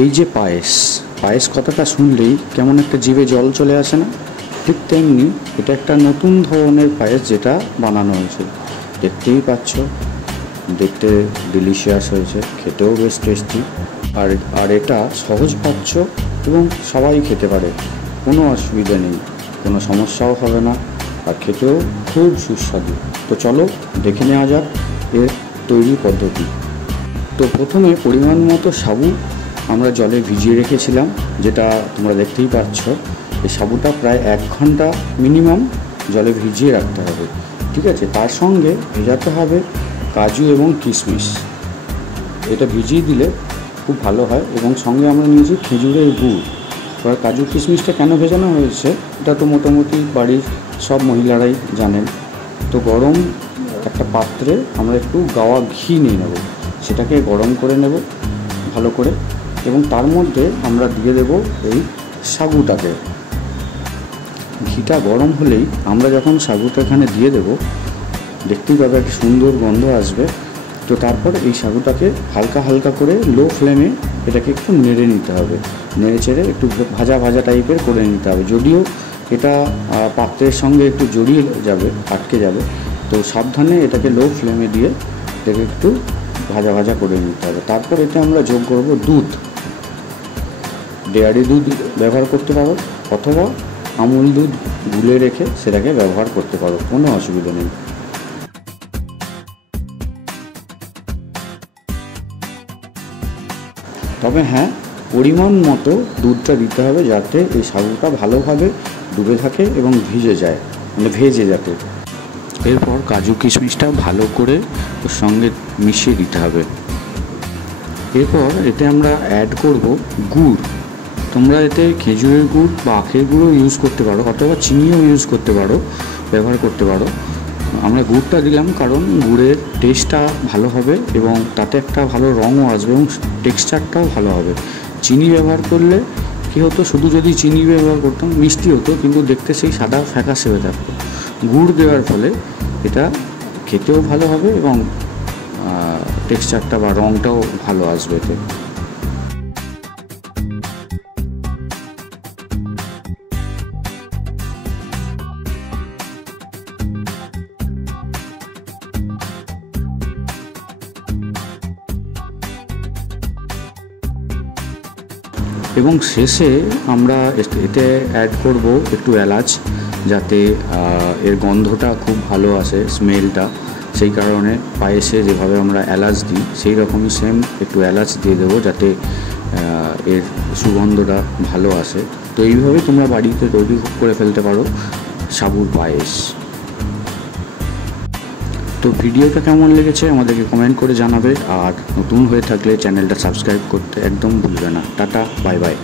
এই যে পায়েস, পায়েস কথাটা শুনলেই কেমন একটা জিভে জল চলে আসে না? ঠিক তেমনি এটা একটা নতুন ধরনের পায়েস যেটা বানানো হয়েছে। দেখতেই পাচ্ছ, দেখতে ডিলিশিয়াস হয়েছে, খেতেও বেশ টেস্টি। আর এটা সহজপাচ্য এবং সবাই খেতে পারে, কোনো অসুবিধা নেই, কোনো সমস্যাও হবে না, আর খেতেও খুব সুস্বাদু। তো চলো দেখে নেওয়া যাক এর তৈরি পদ্ধতি। তো প্রথমে পরিমাণ মতো সাবু আমরা জলে ভিজিয়ে রেখেছিলাম, যেটা তোমরা দেখতেই পাচ্ছ। এই সাবুটা প্রায় 1 ঘন্টা মিনিমাম জলে ভিজিয়ে রাখতে হবে, ঠিক আছে। তার সঙ্গে ভেজাতে হবে কাজু এবং কিশমিশ, এটা ভিজিয়ে দিলে খুব ভালো হয়। এবং সঙ্গে আমরা নিয়েছি খেজুরের গুড়। এবার কাজু কিশমিশটা কেন ভেজানো হয়েছে এটা তো মোটামুটি বাড়ির সব মহিলারাই জানেন। তো গরম একটা পাত্রে আমরা একটু গাওয়া ঘি নিয়ে নেব, সেটাকে গরম করে নেব ভালো করে, এবং তার মধ্যে আমরা দিয়ে দেব এই সাগুটাকে। ঘিটা গরম হলেই আমরা যখন সাগুটা এখানে দিয়ে দেব, দেখতেই পাবে একটা সুন্দর গন্ধ আসবে। তো তারপর এই সাগুটাকে হালকা হালকা করে লো ফ্লেমে এটাকে একটু নেড়ে নিতে হবে, নেড়ে চেড়ে একটু ভাজা ভাজা টাইপের করে নিতে হবে। যদিও এটা পাত্রের সঙ্গে একটু জড়িয়ে যাবে, আটকে যাবে, তো সাবধানে এটাকে লো ফ্লেমে দিয়ে এটাকে একটু ভাজা ভাজা করে নিতে হবে। তারপর এতে আমরা যোগ করব দুধ। ডেয়ারি দুধ ব্যবহার করতে পারো, অথবা আমুল দুধ গুলে রেখে সেটাকে ব্যবহার করতে পারো, কোনো অসুবিধা নেই। তবে হ্যাঁ, পরিমাণ মতো দুধটা দিতে হবে, যাতে এই সাগুটা ভালোভাবে ডুবে থাকে এবং ভিজে যায়, মানে ভেজে যাতে। এরপর কাজু কিশমিশটা ভালো করে ওর সঙ্গে মিশিয়ে দিতে হবে। এরপর এতে আমরা অ্যাড করব গুড়। তোমরা এতে খেজুরের গুড় বা আখের গুঁড়ো ইউজ করতে পারো, অথবা চিনিও ইউজ করতে পারো, ব্যবহার করতে পারো। আমরা গুড়টা দিলাম কারণ গুড়ের টেস্টটা ভালো হবে এবং তাতে একটা ভালো রঙও আসবে এবং টেক্সচারটাও ভালো হবে। চিনি ব্যবহার করলে কী হতো, শুধু যদি চিনি ব্যবহার করতাম মিষ্টি হতো, কিন্তু দেখতে সেই সাদা ফ্যাকাশে হয়ে থাকতো। গুড় দেওয়ার ফলে এটা খেতেও ভালো হবে এবং টেক্সচারটা বা রঙটাও ভালো আসবে এতে। এবং শেষে আমরা এতে অ্যাড করব একটু এলাচ, যাতে এর গন্ধটা খুব ভালো আসে, স্মেলটা। সেই কারণে পায়েসে যেভাবে আমরা এলাচ দিই সেই রকমই সেম একটু এলাচ দিয়ে দেবো, যাতে এর সুগন্ধটা ভালো আসে। তো এইভাবে তোমরা বাড়িতে তৈরি করে ফেলতে পারো সাবুর পায়েস। তো ভিডিওটা কেমন লেগেছে আমাদেরকে কমেন্ট করে জানাবে, আর নতুন হয়ে থাকলে চ্যানেলটা সাবস্ক্রাইব করতে একদম ভুলবে না। Tata, bye bye.